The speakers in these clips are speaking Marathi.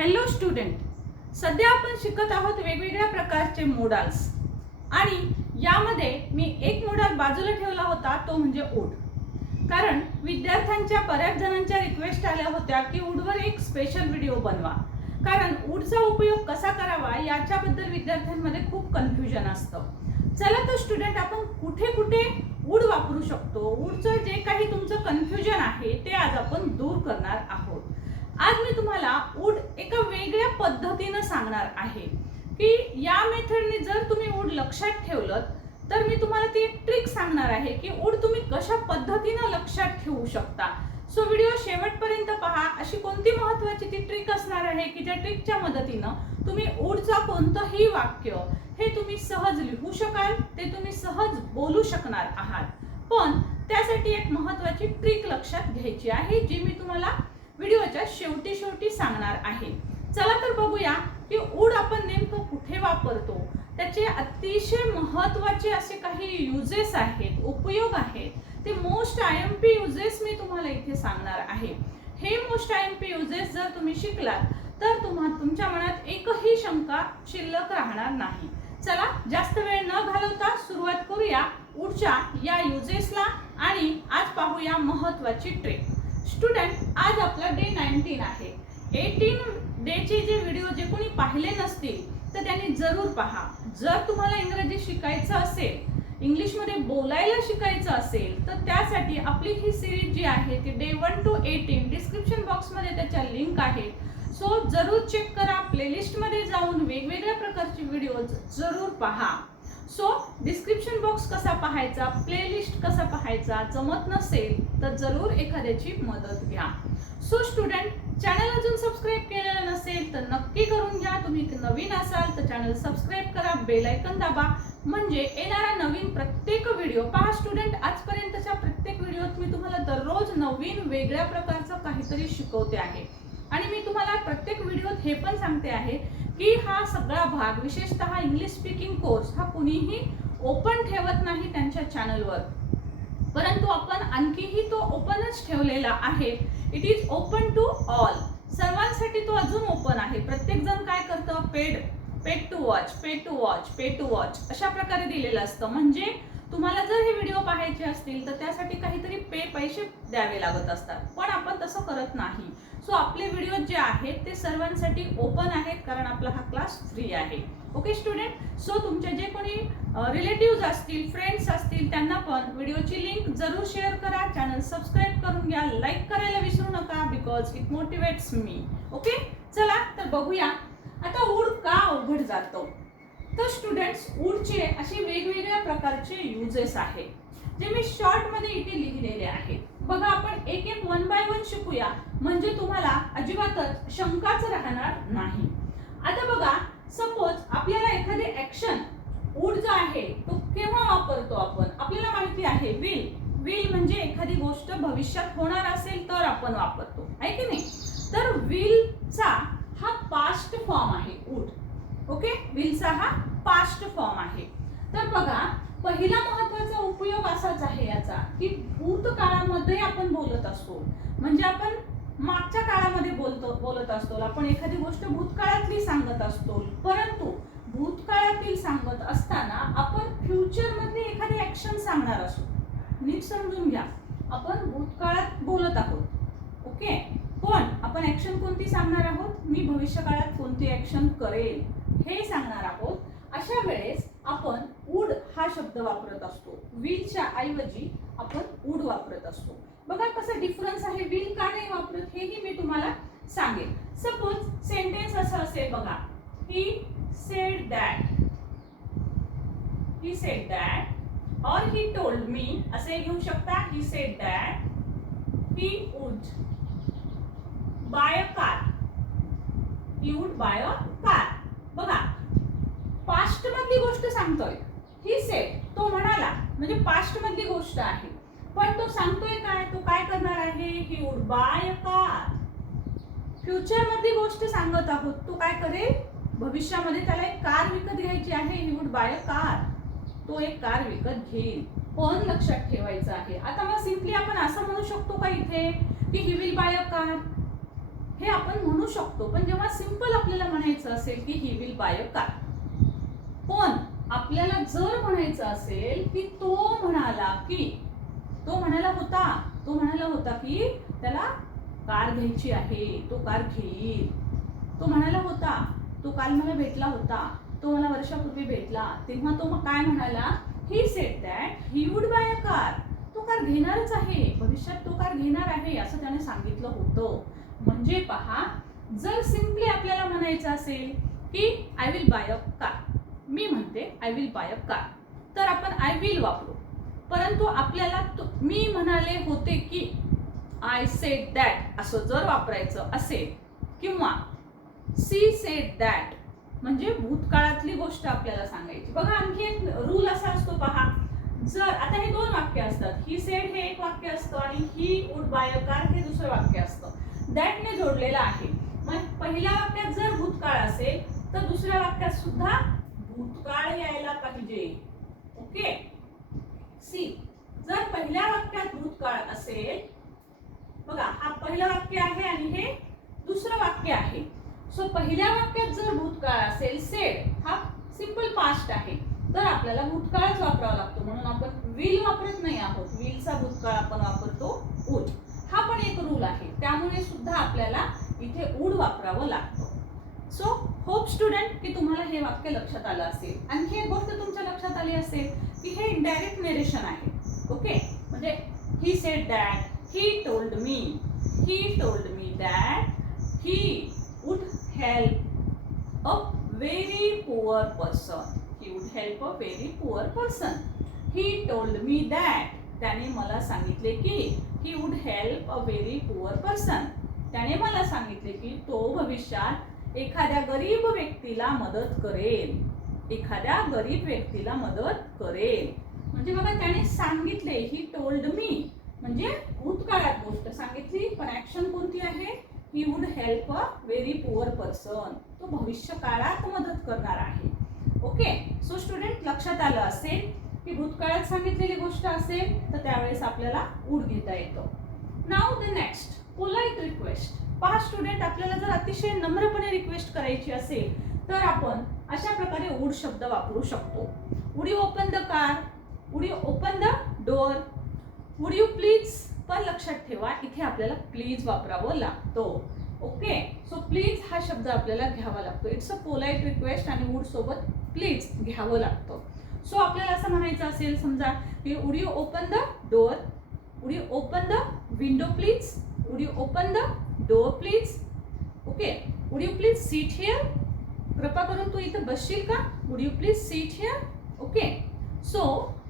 हॅलो स्टुडंट सध्या आपण शिकत आहोत वेगवेगळ्या प्रकारचे मोडाल्स आणि यामध्ये मी एक मोडाल बाजूला ठेवला होता तो म्हणजे ओढ कारण विद्यार्थ्यांच्या बऱ्याच जणांच्या रिक्वेस्ट आल्या होत्या की उडवर एक स्पेशल व्हिडिओ बनवा. कारण उडचा उपयोग कसा करावा याच्याबद्दल विद्यार्थ्यांमध्ये खूप कन्फ्युजन असतं. चला तर स्टुडंट आपण कुठे कुठे उड वापरू शकतो? उडचं जे काही तुमचं कन्फ्युजन आहे ते आज आपण दूर करणार आहोत. आज मी तुम्हाला ऊड एका वेगळ्या पद्धतीनं सांगणार आहे की या मेथडने जर तुम्ही ऊड लक्षात ठेवलं तर मी तुम्हाला ती एक ट्रिक सांगणार आहे की ऊड तुम्ही कशा पद्धतीनं लक्षात ठेवू शकता. सो व्हिडिओ शेवटपर्यंत पहा. अशी कोणती महत्वाची ती ट्रिक असणार आहे की त्या ट्रिकच्या मदतीनं तुम्ही ऊडचा कोणतंही वाक्य हे तुम्ही सहज लिहू शकाल ते तुम्ही सहज बोलू शकणार आहात. पण त्यासाठी एक महत्वाची ट्रिक लक्षात घ्यायची आहे जी मी तुम्हाला व्हिडिओच्या शेवटी शेवटी सांगणार आहे. चला तर बघूया की ऊड आपण नेमकं कुठे वापरतो. त्याचे अतिशय महत्त्वाचे असे काही युजेस आहेत उपयोग आहेत. ते most I M P uses मी तुम्हाला इथे सांगणार आहे. हे most I M P uses जर तुम्ही शिकलात तर तुम्हा तुमच्या मनात एकही शंका शिल्लक राहणार नाही. चला जास्त वेळ न घालवता सुरुवात करूया उडच्या या युजेसला आणि आज पाहूया महत्त्वाची ट्रेक स्टुडंट आज आपला डे नाईन्टीन आहे. एटीन डेचे जे व्हिडिओ जे कोणी पाहिले नसतील तर त्यांनी जरूर पहा. जर तुम्हाला इंग्रजी शिकायचं असेल इंग्लिशमध्ये बोलायला शिकायचं असेल तर त्यासाठी आपली ही सिरीज जी आहे ती day one two eighteen description बॉक्समध्ये त्याच्या लिंक आहे. सो जरूर चेक करा प्लेलिस्टमध्ये जाऊन वेगवेगळ्या प्रकारचे व्हिडिओ जरूर पहा. सो डिस्क्रिप्शन बॉक्स कसा पाहायचा? प्लेलिस्ट कसा पाहायचा? जमत नसेल तर जरूर एखाद्याची मदत घ्या. सो स्टुडंट चॅनल अजून सबस्क्राईब केलेलं नसेल तर नक्की करून घ्या. तुम्ही नवीन असाल तर चॅनल सबस्क्राईब करा. बेल ऐकन दाबा. म्हणजे येणारा नवीन प्रत्येक व्हिडिओ पहा स्टुडंट आजपर्यंतच्या प्रत्येक व्हिडिओत मी तुम्हाला दररोज नवीन वेगळ्या प्रकारचं काहीतरी शिकवते आहे. आणि मी तुम्हाला प्रत्येक व्हिडिओत हे पण सांगते आहे की हा सगळा भाग विशेषतः इंग्लिश स्पीकिंग कोर्स हा कुणीही ओपन ठेवत नाही त्यांच्या चॅनलवर परंतु आपण आणखीही तो ओपनच ठेवलेला आहे. It is open to all सर्वांसाठी तो अजून ओपन आहे. प्रत्येक जण काय करतं? Paid paid to watch pay to watch pay to watch अशा प्रकारे दिलेलं असतं. म्हणजे तुम्हाला जर हे व्हिडिओ पाहायचे असतील तर त्यासाठी काहीतरी पे पैसे द्यावे लागत असतात. पण आपण तसं करत नाही. सो आपले व्हिडिओ जे आहेत ते सर्वांसाठी ओपन आहेत कारण आपला हा क्लास फ्री आहे. ओके स्टुडंट सो तुमचे जे कोणी रिलेटिव्ज असतील फ्रेंड्स असतील त्यांना पण व्हिडिओची लिंक जरूर शेअर करा. चॅनल सबस्क्राईब करून घ्या. लाईक करायला विसरू नका because it motivates me okay चला तर बघूया. आता ऊड का अवघड जातो? तर स्टुडंट्स ऊडचे असे वेगवेगळ्या प्रकारचे युजेस आहेत जे मी शॉर्टमध्ये इथे लिहिलेले आहेत. बघा आपण एक एक वन बाय वन शिकूया. म्हणजे तुम्हाला अजिबातच शंकाच राहणार नाही. आता बघा सपोज आपल्याला एखादी ऍक्शन वूड जो आहे तो केव्हा वापरतो आपण? आपल्याला माहिती आहे विल विल म्हणजे एखादी गोष्ट भविष्यात होणार असेल तर आपण वापरतो. आहे की नाही? तर विलचा हा पास्ट फॉर्म आहे उड ओके विलचा हा पास्ट फॉर्म आहे. तर बघा पहिला महत्त्वाचा उपयोग असाच आहे याचा की भूतकाळामध्ये आपण बोलत असतो. म्हणजे आपण मागच्या काळामध्ये बोलतो बोलत असतो. आपण एखादी गोष्ट भूतकाळातली सांगत असतो. परंतु भूतकाळातील सांगत असताना आपण फ्युचरमधली एखादी ॲक्शन सांगणार असो. नीट समजून घ्या. आपण भूतकाळात बोलत आहोत. ओके? पण आपण ॲक्शन कोणती सांगणार आहोत? मी भविष्यकाळात कोणती ॲक्शन करेल हे सांगणार आहोत. अशा वेळेस आपण वूड हा शब्द वापरत असतो. विलच्या ऐवजी आपण वूड वापरत असतो. बघा कसा डिफरन्स आहे. विल का नाही वापरत हेही मी तुम्हाला सांगेन. सपोज सेंटेन्स असं असेल बघा. He said that he said that और ही टोल्ड मी असे घेऊ शकता. He said that he would buy a car he would buy a car past मधली गोष्ट सांगतोय. ही सेट तो म्हणाला म्हणजे पास्ट मधली गोष्ट आहे. पण तो सांगतोय काय? तो काय करणार आहे? He would buy car future मधली गोष्ट सांगत आहोत. तो काय करेल? भविष्यामध्ये त्याला एक कार विकत घ्यायची आहे. He would buy a car तो एक कार विकत घेईल. पण लक्षात ठेवायचं आहे. आता मग सिम्पली आपण असं म्हणू शकतो का इथे? की he will buy a car हे आपण म्हणू शकतो. पण जेव्हा सिंपल आपल्याला म्हणायचं असेल की he will buy a car पण आपल्याला जर म्हणायचं असेल की तो म्हणाला की तो म्हणाला होता तो म्हणाला होता की त्याला कार घ्यायची आहे तो कार घेईल. तो म्हणाला होता तो काल मला भेटला होता तो मला वर्षापूर्वी भेटला तेव्हा तो मग काय म्हणाला? He said that he would buy a car तो कार घेणारच आहे भविष्यात तो कार घेणार आहे असं त्याने सांगितलं होतं. म्हणजे पहा जर सिम्पली आपल्याला म्हणायचं असेल की I will buy a car मी म्हणते I will buy a car तर आपण आय विल वापरू. परंतु आपल्याला मी म्हणाले होते की आय सेट दॅट असं जर वापरायचं असेल किंवा सी सेट दॅट म्हणजे भूतकाळातली गोष्ट आपल्याला सांगायची. बघा आणखी एक रूल असा असतो पहा. जर आता हे दोन वाक्य असतात. ही सेड हे एक वाक्य असतं आणि he would buy a car हे दुसरं वाक्य असतं. दॅटने जोडलेलं आहे. मग पहिल्या वाक्यात जर भूतकाळ असेल तर दुसऱ्या वाक्यात सुद्धा भूतकाळ यायला पाहिजे. ओके? सी जर पहिल्या वाक्यात भूतकाळ असेल बघा हा पहिलं वाक्य आहे आणि हे दुसरं वाक्य आहे. सो पहिल्या वाक्यात जर भूतकाळ असेल सेड हा सिंपल पास्ट आहे. तर आपल्याला भूतकाळच वापरावा लागतो. म्हणून आपण विल वापरत नाही आहोत. विलचा भूतकाळ आपण वापरतो उड हा पण एक रूल आहे. त्यामुळे सुद्धा आपल्याला इथे उड वापरावं लागतं. सो होप स्टुडंट की तुम्हाला हे वाक्य लक्षात आलं असेल. आणखी एक गोष्ट तुमच्या लक्षात आली असेल की हे इनडायरेक्ट नेरेशन आहे. ओके म्हणजे he said that he told me he told me that he would help a very poor person he would help a very poor person he told me that त्याने मला सांगितले की he would help a very poor person त्याने मला सांगितले की तो भविष्यात एखाद्या गरीब व्यक्तीला मदत करेल. एखाद्या गरीब व्यक्तीला मदत करेल. म्हणजे बघा त्याने सांगितले ही टोल्ड मी म्हणजे भूतकाळात गोष्ट सांगितली पण ऍक्शन कोणती आहे? He would help a very poor person तो भविष्य काळात मदत करणार आहे. ओके सो स्टुडंट लक्षात आलं असेल की भूतकाळात सांगितलेली गोष्ट असेल तर त्यावेळेस आपल्याला उड घेता येतं. नाव द नेक्स्ट पोलाइट रिक्वेस्ट पहा स्टुडंट आपल्याला जर अतिशय नम्रपणे रिक्वेस्ट करायची असेल तर आपण अशा प्रकारे उड शब्द वापरू शकतो. Would you open the car would you open the door would you please पण लक्षात ठेवा इथे आपल्याला प्लीज वापरावं लागतो. ओके सो प्लीज हा शब्द आपल्याला घ्यावा लागतो. इट्स अ पोलाइट रिक्वेस्ट आणि वूड सोबत प्लीज घ्यावं लागतं. सो आपल्याला असं म्हणायचं असेल समजा की would you open the door would you open the window please would you open the door please okay would you please seat here. कृपा करून तू इथं बसशील का? Would you please seat here okay so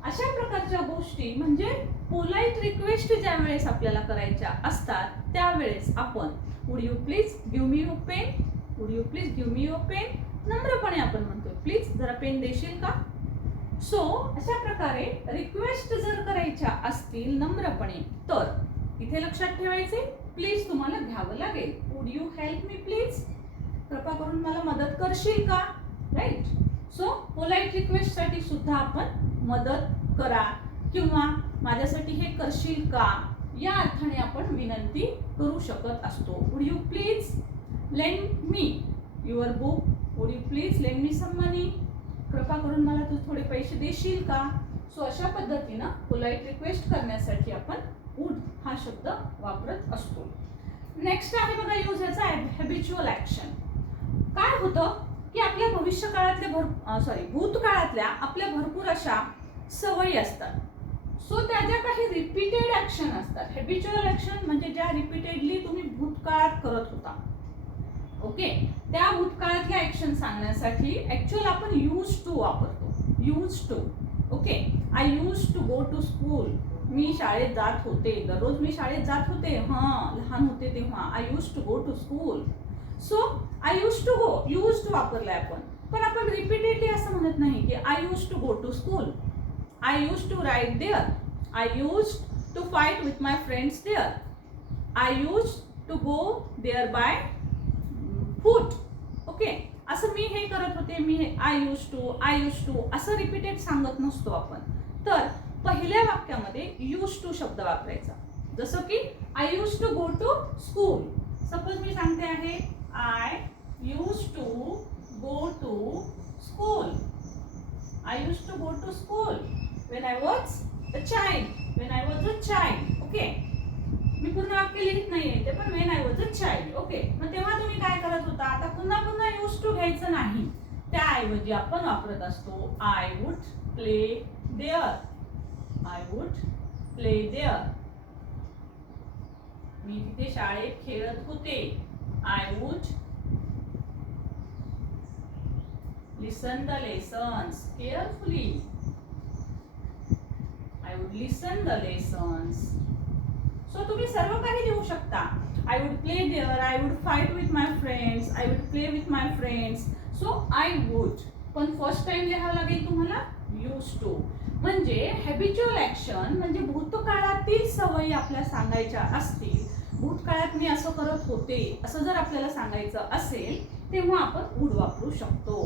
अशा प्रकारच्या गोष्टी म्हणजे पोलाईट रिक्वेस्ट ज्या वेळेस आपल्याला करायच्या असतात त्यावेळेस आपण would you please give me your pen would you please give me your pen नम्रपणे आपण म्हणतो प्लीज जरा पेन देशील का? सो अशा प्रकारे रिक्वेस्ट जर करायच्या असतील नम्रपणे तर इथे लक्षात ठेवायचे प्लीज तुम्हाला घ्यावं लागेल. Would you help me please कृपा करून मला मदत करशील का? राईट सो पोलाईट रिक्वेस्टसाठी सुद्धा आपण मदत करा. किंवा माझ्यासाठी हे करशील का? या अर्थाने आपण विनंती करू शकत असतो. Would you please lend me your book would you please lend me some money कृपा करून मला तू थोडे पैसे देशील का? सो अशा पद्धतीनं पोलाईट रिक्वेस्ट करण्यासाठी आपण वूड हा शब्द वापरत असतो. नेक्स्ट आहे बघा यूज याचा हॅबिच्युअल ॲक्शन काय होतं? की आपल्या भविष्य काळातल्या भर सॉरी भूतकाळातल्या आपल्या भरपूर अशा सवयी असतात. सो त्या ज्या काही रिपीटेड ॲक्शन असतात हॅबिच्युअल ॲक्शन म्हणजे ज्या रिपीटेडली तुम्ही भूतकाळात करत होता. ओके त्या भूतकाळातल्या ऍक्शन सांगण्यासाठी ऍक्च्युअल आपण यूज टू वापरतो. Use to okay I use to go to school मी शाळेत जात होते. दररोज मी शाळेत जात होते. हां लहान होते तेव्हा. I use to go to school so I use to go use to वापरलाय आपण. पण आपण रिपीटेडली असं म्हणत नाही की I use to go to school I use to write there I use to fight with my friends there I use to go there by foot असं मी हे करत होते मी I use to I use to असं रिपीटेड सांगत नसतो आपण. तर पहिल्या वाक्यामध्ये यूज टू शब्द वापरायचा. जसं की I use to go to school suppose मी सांगते आहे I use to go to school I use to go to school when I was a child when I was a child okay मी पूर्ण वाक्य लिहित नाहीये ते पण when I was a child okay मग तेव्हा तुम्ही काय करत होता? आता पुन्हा पुन्हा यूज टू घ्यायचं नाही. त्याऐवजी आपण वापरत असतो I would play there I would play there मी तिथे शाळेत खेळत होते. I would listen the lessons carefully I would listen the lessons so तुम्ही सर्व काही लिहू शकता. I would play there I would fight with my friends I would play with my friends so I would पण फर्स्ट टाइम लिहावं लागेल तुम्हाला? यूज टू म्हणजे हॅबिच्युअल ऍक्शन म्हणजे भूतकाळातील सवयी आपल्या सांगायच्या असतील भूतकाळात मी असं करत होते असं जर आपल्याला सांगायचं असेल तेव्हा आपण वूड वापरू शकतो.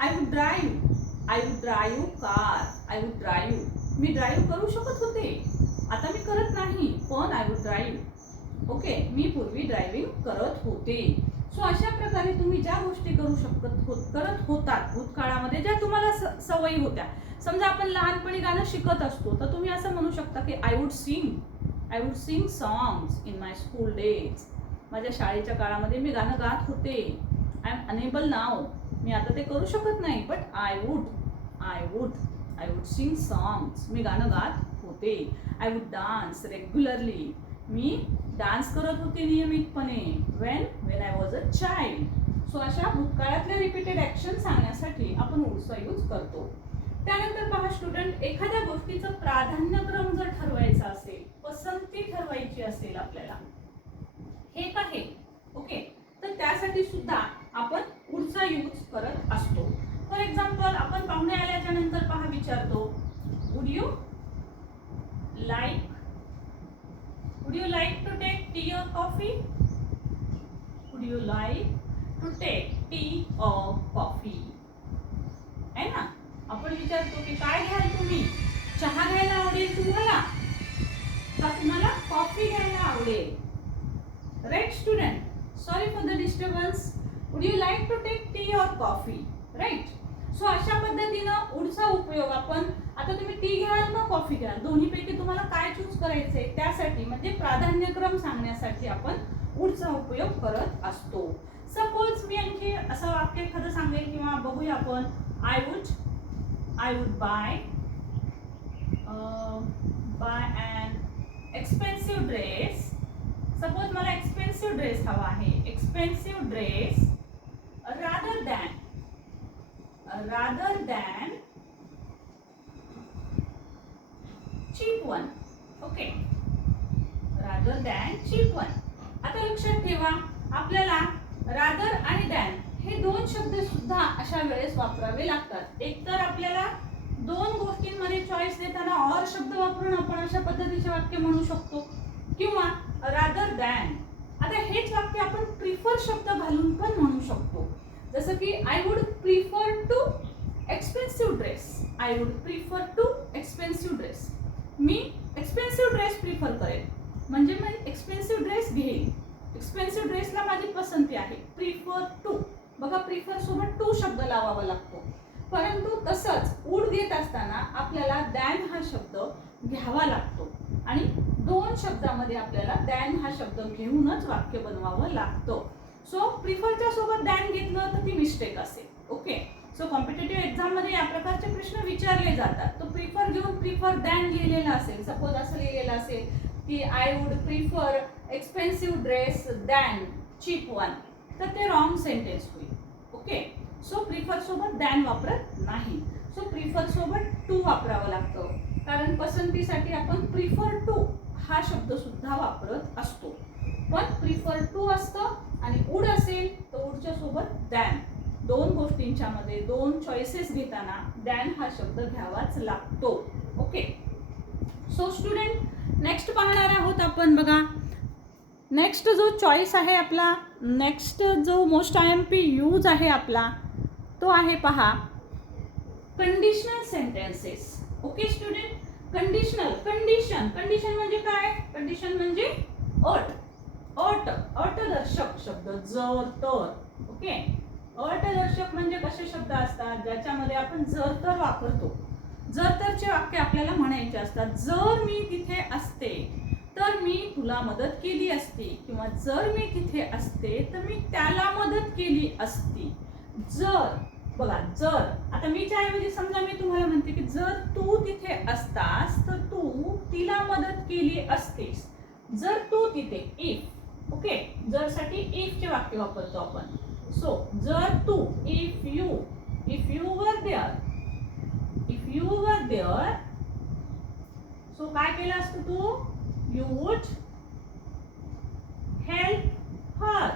I would drive I would drive car I would drive me drive करू शकत होते आता मी करत नाही पण आय वुड ड्राईव्ह ओके मी पूर्वी ड्रायव्हिंग करत होते. सो अशा प्रकारे तुम्ही ज्या गोष्टी करू शकत हो करत होतात भूतकाळामध्ये ज्या तुम्हाला स- सवयी होत्या. समजा आपण लहानपणी गाणं शिकत असतो तर तुम्ही असं म्हणू शकता की I would sing I would sing songs in my school days माझ्या शाळेच्या काळामध्ये मी गाणं गात होते. आय एम अनेबल नाव मी आता ते करू शकत नाही but I would I would I would sing songs मी गाणं गात होते. आय वुड डान्स रेग्युलरली मी डान्स करत होते नियमितपणे when when I was a child so अशा भूतकाळातल्या रिपीटेड ॲक्शन सांगण्यासाठी आपण उडसा यूज करतो. त्यानंतर पहा स्टुडंट एखाद्या गोष्टीचं प्राधान्यक्रम जर ठरवायचा असेल पसंती ठरवायची असेल आपल्याला हे आहे ओके तर त्यासाठी सुद्धा आपण उडचा यूज करत असतो फॉर एक्झाम्पल आपण पाहुणे आल्याच्यानंतर पहा विचारतो would you like would you like to take tea और coffee would you like to take tea और कॉफी आहे ना आपण विचारतो की काय घ्याल तुम्ही चहा घ्यायला आवडेल तुम्हाला का तुम्हाला कॉफी घ्यायला आवडेल right student sorry for the disturbance would you like to take tea और कॉफी राईट सो अशा पद्धतीनं उडचा उपयोग आपण आता तुम्ही टी घ्याल मग कॉफी घ्याल? दोन्हीपैकी तुम्हाला काय चूज करायचंय त्यासाठी म्हणजे प्राधान्यक्रम सांगण्यासाठी आपण उडचा उपयोग करत असतो. सपोज मी आणखी असं वाक्य एखादं सांगेल किंवा बघूया आपण. I would I would buy buy and expensive dress suppose मला एक्सपेन्सिव्ह ड्रेस हवा आहे. Expensive dress rather than rather than cheap one. Okay. Rather than cheap one. आता लक्षात ठेवा आपल्याला रादर आणि than हे दोन शब्द सुद्धा अशा वेळेस वापरावे लागतात. एकतर आपल्याला दोन गोष्टींमध्ये चॉईस देताना ऑर शब्द वापरून आपण अशा पद्धतीचे वाक्य म्हणू शकतो. किंवा रादर दॅन आता हेच वाक्य आपण प्रिफर शब्द घालून पण म्हणू शकतो. जसं की I would prefer to expensive dress I would prefer to expensive dress me expensive dress prefer करेन. म्हणजे मी एक्सपेन्सिव्ह ड्रेस घेईन. एक्सपेन्सिव्ह ड्रेसला माझी पसंती आहे. प्रिफर टू बघा प्रिफर सोबत टू शब्द लावावा लागतो. परंतु तसंच उड घेत असताना आपल्याला दॅन हा शब्द घ्यावा लागतो. आणि दोन शब्दामध्ये आपल्याला दॅन हा शब्द घेऊनच वाक्य बनवावं लागतं. सो प्रिफरच्या सोबत दॅन घेतलं तर ती मिस्टेक असेल. ओके सो कॉम्पिटेटिव्ह एक्झाममध्ये या प्रकारचे प्रश्न विचारले जातात. तो प्रिफर घेऊन प्रिफर दॅन लिहिलेला असेल. सपोज असं लिहिलेलं असेल की I would prefer expensive dress than cheap one तर ते रॉंग सेंटेन्स होईल. ओके सो प्रिफर सोबत दॅन वापरत नाही. सो प्रिफर सोबत टू वापरावं लागतं. कारण पसंतीसाठी आपण प्रिफर टू हा शब्द सुद्धा वापरत असतो. पण प्रिफर टू असतं आणि उड असेल तर उडच्या सोबत दॅन. दोन गोष्टींच्या मध्ये दोन चॉईसेस घेताना दॅन हा शब्द घ्यावाच लागतो. ओके सो स्टुडंट नेक्स्ट पाहणार आहोत आपण बघा. नेक्स्ट जो चॉईस आहे आपला नेक्स्ट जो most I M P use आहे आपला तो आहे पहा. Conditional sentences okay student conditional condition condition म्हणजे काय? कंडिशन म्हणजे अट. अट. अटदर्शक शब्द जर तर ओके? अटदर्शक म्हणजे कसे शब्द असतात? ज्याच्यामध्ये आपण जर तर वापरतो. जर तरचे वाक्य आपल्याला म्हणायचे असतात जर मी तिथे असते तर मी तुला मदत केली असती किंवा जर मी तिथे असते तर मी त्याला मदत केली असती. जर बघा जर. आता मीच्या ऐवजी समजा मी तुम्हाला म्हणते की जर तू तिथे असतास तर तू तिला मदत केली असतीस. जर तू तिथे इफ ओके? जर साठी इफचे वाक्य वापरतो आपण. सो जर तू if you if you were there if you were there so काय केलं असतं तू? You would help her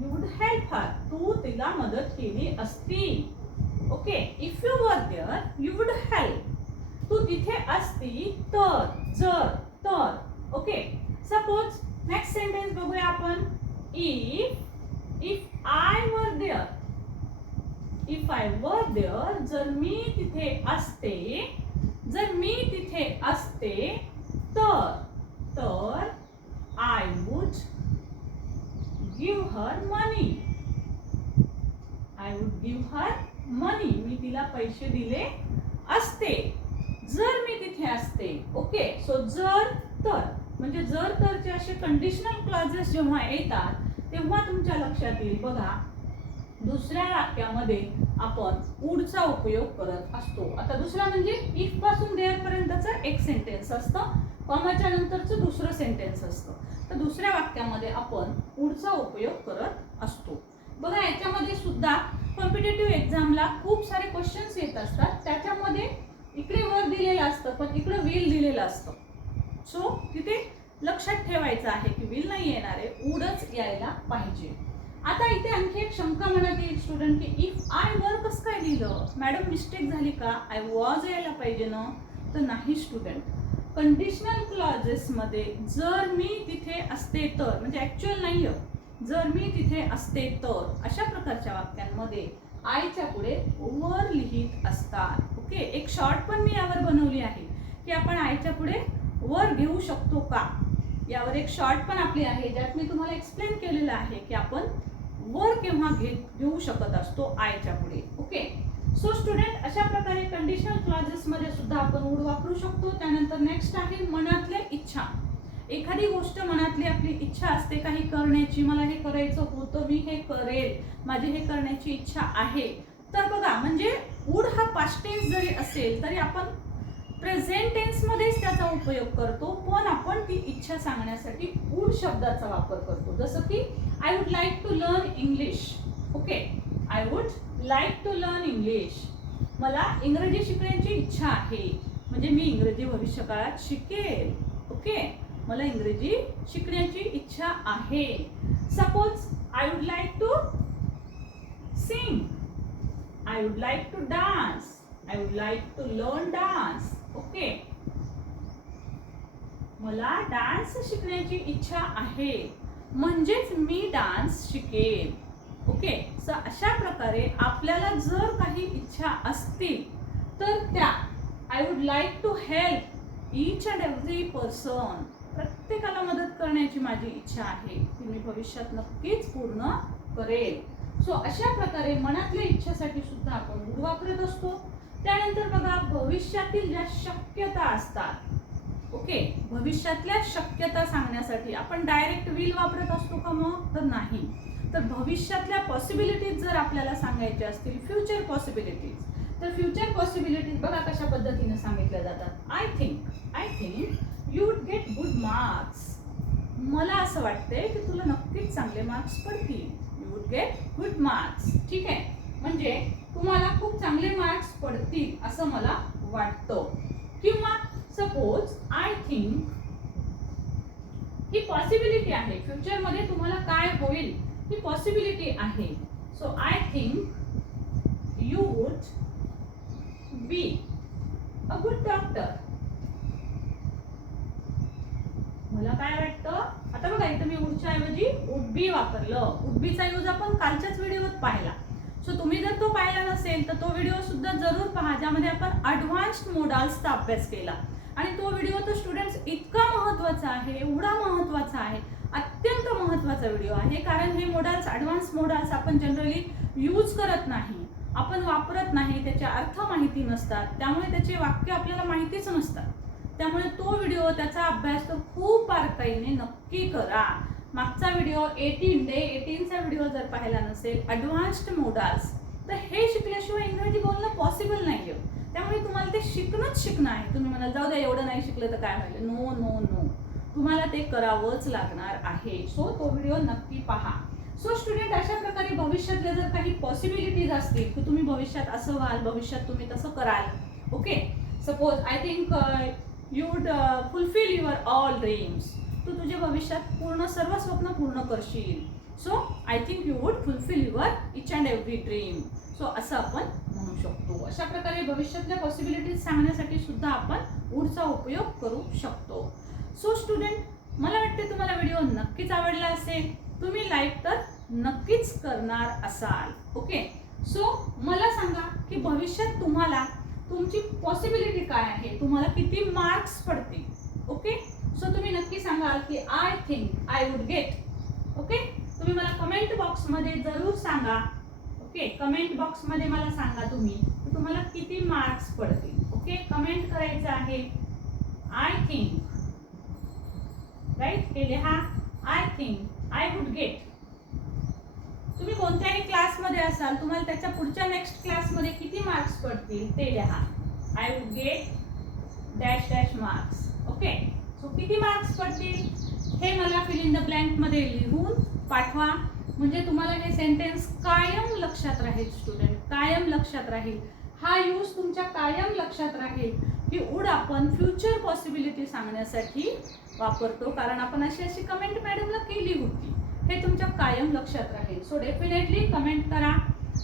you would help her तू तिला मदत केली असती. Okay? If you were there you would help तू तिथे असती तर जर तर. ओके? सपोज नेक्स्ट सेंटेन्स बघूया आपण. If if I were there if I were there जर मी तिथे असते जर मी तिथे असते तर तर I would give her money I would give her money मी तिला पैसे दिले असते. जर मी तिथे असते ओके सो जर तर. म्हणजे जर तरचे असे कंडिशनल क्लॉजेस जेव्हा येतात तेव्हा तुमच्या लक्षात येईल. बघा दुसऱ्या वाक्यामध्ये आपण वूडचा उपयोग करत असतो. आता दुसरा म्हणजे इफपासून देअर पर्यंतचं एक सेंटेन्स असतं कॉमाच्या नंतरचं दुसरं सेंटेन्स असतं. तर दुसऱ्या वाक्यामध्ये आपण वूडचा उपयोग करत असतो. बघा याच्यामध्ये सुद्धा कॉम्पिटेटिव्ह एक्झामला खूप सारे क्वेश्चन्स येत असतात. त्याच्यामध्ये इकडे वर दिलेलं असतं पण इकडे विल दिलेलं असतं. सो तिथे लक्षात ठेवायचं आहे की विल नाही येणार आहे उडच यायला पाहिजे. आता इथे आणखी एक शंका मनात येईल स्टुडंट की इफ आय वर कसं काय लिहिलं? मॅडम मिस्टेक झाली का? आय वॉज यायला पाहिजे ना? तर नाही स्टुडंट कंडिशनल क्लॉजेस मध्ये जर मी तिथे असते तर म्हणजे ऍक्च्युअल नाही जर मी तिथे असते तर अशा प्रकारच्या वाक्यांमध्ये आयच्या पुढे वर लिहित असतात. ओके एक शॉर्ट पण मी यावर बनवली आहे की आपण आयच्या पुढे वर घेऊ शकतो का? यावर एक शॉर्ट पण आपली आहे ज्यात मी तुम्हाला एक्सप्लेन केलेलं आहे की आपण वर केव्हा घे घेऊ शकत असतो आयच्या पुढे ओके सो स्टुडंट अशा प्रकारे कंडिशनल क्लासेसमध्ये सुद्धा आपण वूड वापरू शकतो. त्यानंतर नेक्स्ट आहे मनातल्या इच्छा. एखादी गोष्ट मनातली आपली इच्छा असते काही करण्याची मला हे करायचं होतं मी हे करेल माझी हे करण्याची इच्छा आहे. तर बघा म्हणजे वूड हा पास्टेज जरी असेल तरी आपण प्रेझेंट टेन्समध्येच त्याचा उपयोग करतो. पण आपण ती इच्छा सांगण्यासाठी वूड शब्दाचा वापर करतो. जसं की I would like to learn English okay I would like to learn English मला इंग्रजी शिकण्याची इच्छा आहे. म्हणजे मी इंग्रजी भविष्यकाळात शिकेल. ओके मला इंग्रजी शिकण्याची इच्छा आहे. Suppose I would like to sing I would like to dance I would like to learn dance okay. मला डान्स शिकण्याची इच्छा आहे. म्हणजेच मी डान्स शिकेल ओके. सो अशा प्रकारे आपल्याला जर काही इच्छा असतील तर त्या I would like to help each and every person प्रत्येकाला मदत करण्याची माझी इच्छा आहे. ती मी भविष्यात नक्कीच पूर्ण करेल सो अशा प्रकारे मनातल्या इच्छासाठी सुद्धा आपण मूड वापरत असतो. त्यानंतर बघा भविष्यातील ज्या शक्यता असतात ओके? भविष्यातल्या शक्यता सांगण्यासाठी आपण डायरेक्ट विल वापरत असतो का मग? तर नाही. तर भविष्यातल्या पॉसिबिलिटीज जर आपल्याला सांगायच्या असतील फ्युचर पॉसिबिलिटीज तर फ्युचर पॉसिबिलिटीज बघा कशा पद्धतीने सांगितल्या जातात. I think I think you would get good marks मला असं वाटतंय की तुला नक्कीच चांगले मार्क्स पडतील. You would get good marks ठीक आहे? म्हणजे तुम्हाला खूप चांगले मार्क्स पडतील असं मला वाटतं. किंवा सपोज आय थिंक ही पॉसिबिलिटी आहे. फ्युचरमध्ये तुम्हाला काय होईल ही पॉसिबिलिटी आहे. So I think you would be a good doctor मला काय वाटतं? आता बघा इथं मी उडच्या ऐवजी उडबी वापरलं. उडबीचा यूज आपण कालच्याच व्हिडिओत पाहिला. सो तुम्ही जर तो पाहिला नसेल तर तो व्हिडिओ सुद्धा जरूर पहा ज्यामध्ये आपण अडव्हान्स्ड मोडाल्सचा अभ्यास केला. आणि तो व्हिडिओ तो स्टुडंट्स इतका महत्त्वाचा आहे एवढा महत्त्वाचा आहे अत्यंत महत्त्वाचा व्हिडिओ आहे. कारण हे मोडाल्स ॲडव्हान्स मोडाल्स आपण जनरली यूज करत नाही. आपण वापरत नाही त्याचे अर्थ माहिती नसतात. त्यामुळे त्याचे वाक्य आपल्याला माहितीच नसतात. त्यामुळे तो व्हिडिओ त्याचा अभ्यास तर खूप बारकाईने नक्की करा. मागचा व्हिडिओ एटीन डे एटीनचा व्हिडिओ जर पाहिला नसेल ॲडव्हान्स्ड मोडाल्स तर हे शिकल्याशिवाय इंग्रजी बोलणं पॉसिबल नाही आहे त्यामुळे तुम्हाला ते शिकणंच शिकणं आहे. तुम्ही म्हणाल जाऊ द्या एवढं नाही शिकलं तर काय होईल? नो नो नो तुम्हाला ते करावंच लागणार आहे. सो तो व्हिडिओ नक्की पहा. सो स्टुडंट अशा प्रकारे भविष्यातल्या जर काही पॉसिबिलिटीज असतील की तुम्ही भविष्यात असं व्हाल भविष्यात तुम्ही तसं कराल okay suppose I think you would fulfil your all dreams तू तुझे भविष्यात पूर्ण सर्व स्वप्न पूर्ण करशील. So I think you would fulfil your each and every dream so असं आपण म्हणू शकतो. अशा प्रकारे भविष्यातल्या पॉसिबिलिटीज सांगण्यासाठी सुद्धा आपण वूडचा उपयोग करू शकतो. सो स्टुडंट मला वाटते तुम्हाला व्हिडिओ नक्कीच आवडला असेल. तुम्ही लाईक तर नक्कीच करणार असाल. ओके सो मला सांगा की भविष्यात तुम्हाला तुमची पॉसिबिलिटी काय आहे? तुम्हाला किती मार्क्स पडतील? ओके सो तुम्ही नक्की सांगाल की I think I would get okay तुम्ही मला कमेंट बॉक्समध्ये जरूर सांगा. ओके कमेंट बॉक्समध्ये मला सांगा तुम्ही. तुम्हाला किती मार्क्स पडतील? ओके कमेंट करायचं आहे आय थिंक राईट हे लिहा. I think I would get तुम्ही कोणत्याही क्लासमध्ये असाल तुम्हाला त्याच्या पुढच्या नेक्स्ट क्लासमध्ये किती मार्क्स पडतील ते लिहा. I would get dash dash marks okay so किती मार्क्स पडतील हे मला फिल इन द ब्लँकमध्ये लिहून पाठवा. म्हणजे तुम्हाला हे सेंटेन्स कायम लक्षात राहील स्टुडंट कायम लक्षात राहील. हा यूज तुमच्या कायम लक्षात राहील की उड आपण फ्युचर पॉसिबिलिटी सांगण्यासाठी वापरतो. कारण आपण अशी अशी कमेंट मॅडमला केली होती. हे तुमच्या कायम लक्षात राहील. सो डेफिनेटली कमेंट करा.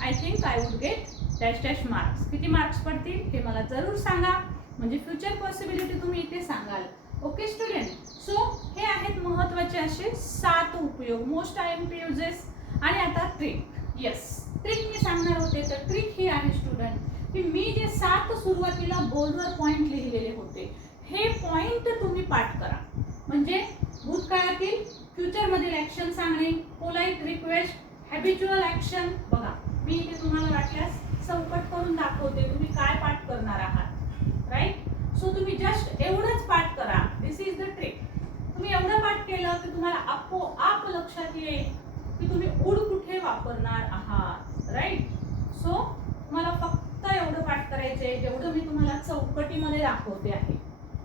I think I would get dash dash marks किती मार्क्स पडतील हे मला जरूर सांगा. म्हणजे फ्युचर पॉसिबिलिटी तुम्ही इथे सांगाल. ओके स्टुडंट सो हे आहेत महत्त्वाचे असे सात उपयोग. Most I M P uses आणि आता ट्रिक येस ट्रिक मी सांगणार होते तर ट्रिक ही आहे स्टुडंट की मी जे सात सुरुवातीला बोर्डवर पॉईंट लिहिलेले होते हे पॉईंट तुम्ही पाठ करा. म्हणजे भूतकाळातील फ्युचरमधील ॲक्शन सांगणे पोलाईट रिक्वेस्ट हॅबिच्युअल ॲक्शन बघा मी इथे तुम्हाला वाटल्यास चौकट करून दाखवते तुम्ही काय पाठ करणार आहात. राईट सो तुम्ही जस्ट एवढंच पाठ करा. दिस इज द ट्रिक तुम्ही एवढं पाठ केलं की तुम्हाला आपोआप लक्षात येईल की तुम्ही उड कुठे वापरणार आहात राईट सो तुम्हाला फक्त एवढं पाठ करायचंय जेवढं मी तुम्हाला चौकटीमध्ये दाखवते आहे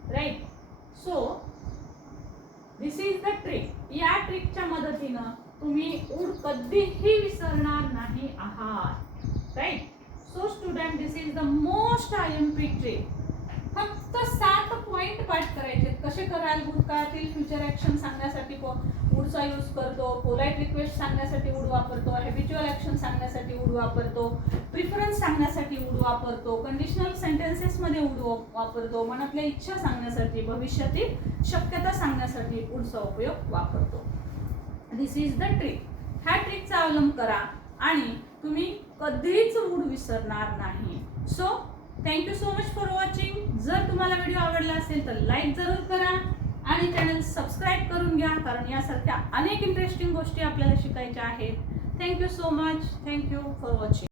right so this is the trick या ट्रिकच्या मदतीनं तुम्ही उड कधीही विसरणार नाही आहात right so student this is the most I M P trick फक्त सात पॉइंट पाठ करायचे कसे कराल भूतकाळातील फ्युचर ऍक्शन सांगण्यासाठी वूडचा यूज करतो पोलाईट रिक्वेस्ट सांगण्यासाठी उड वापरतो हॅबिच्युअल ऍक्शन सांगण्यासाठी उड वापरतो प्रिफरन्स सांगण्यासाठी उड वापरतो कंडिशनल सेंटेन्सेसमध्ये वूड वापरतो मनातल्या इच्छा सांगण्यासाठी भविष्यातील शक्यता सांगण्यासाठी उडचा उपयोग वापरतो. दिस इज द ट्रिक ह्या ट्रिकचा अवलंब करा आणि तुम्ही कधीच वूड विसरणार नाही. So thank you so much for watching जर तुम्हाला व्हिडिओ आवडला असेल तर लाईक जरूर करा आणि चॅनल सबस्क्राईब करून घ्या कारण यासारख्या अनेक इंटरेस्टिंग गोष्टी आपल्याला शिकायच्या आहेत. Thank you so much thank you for watching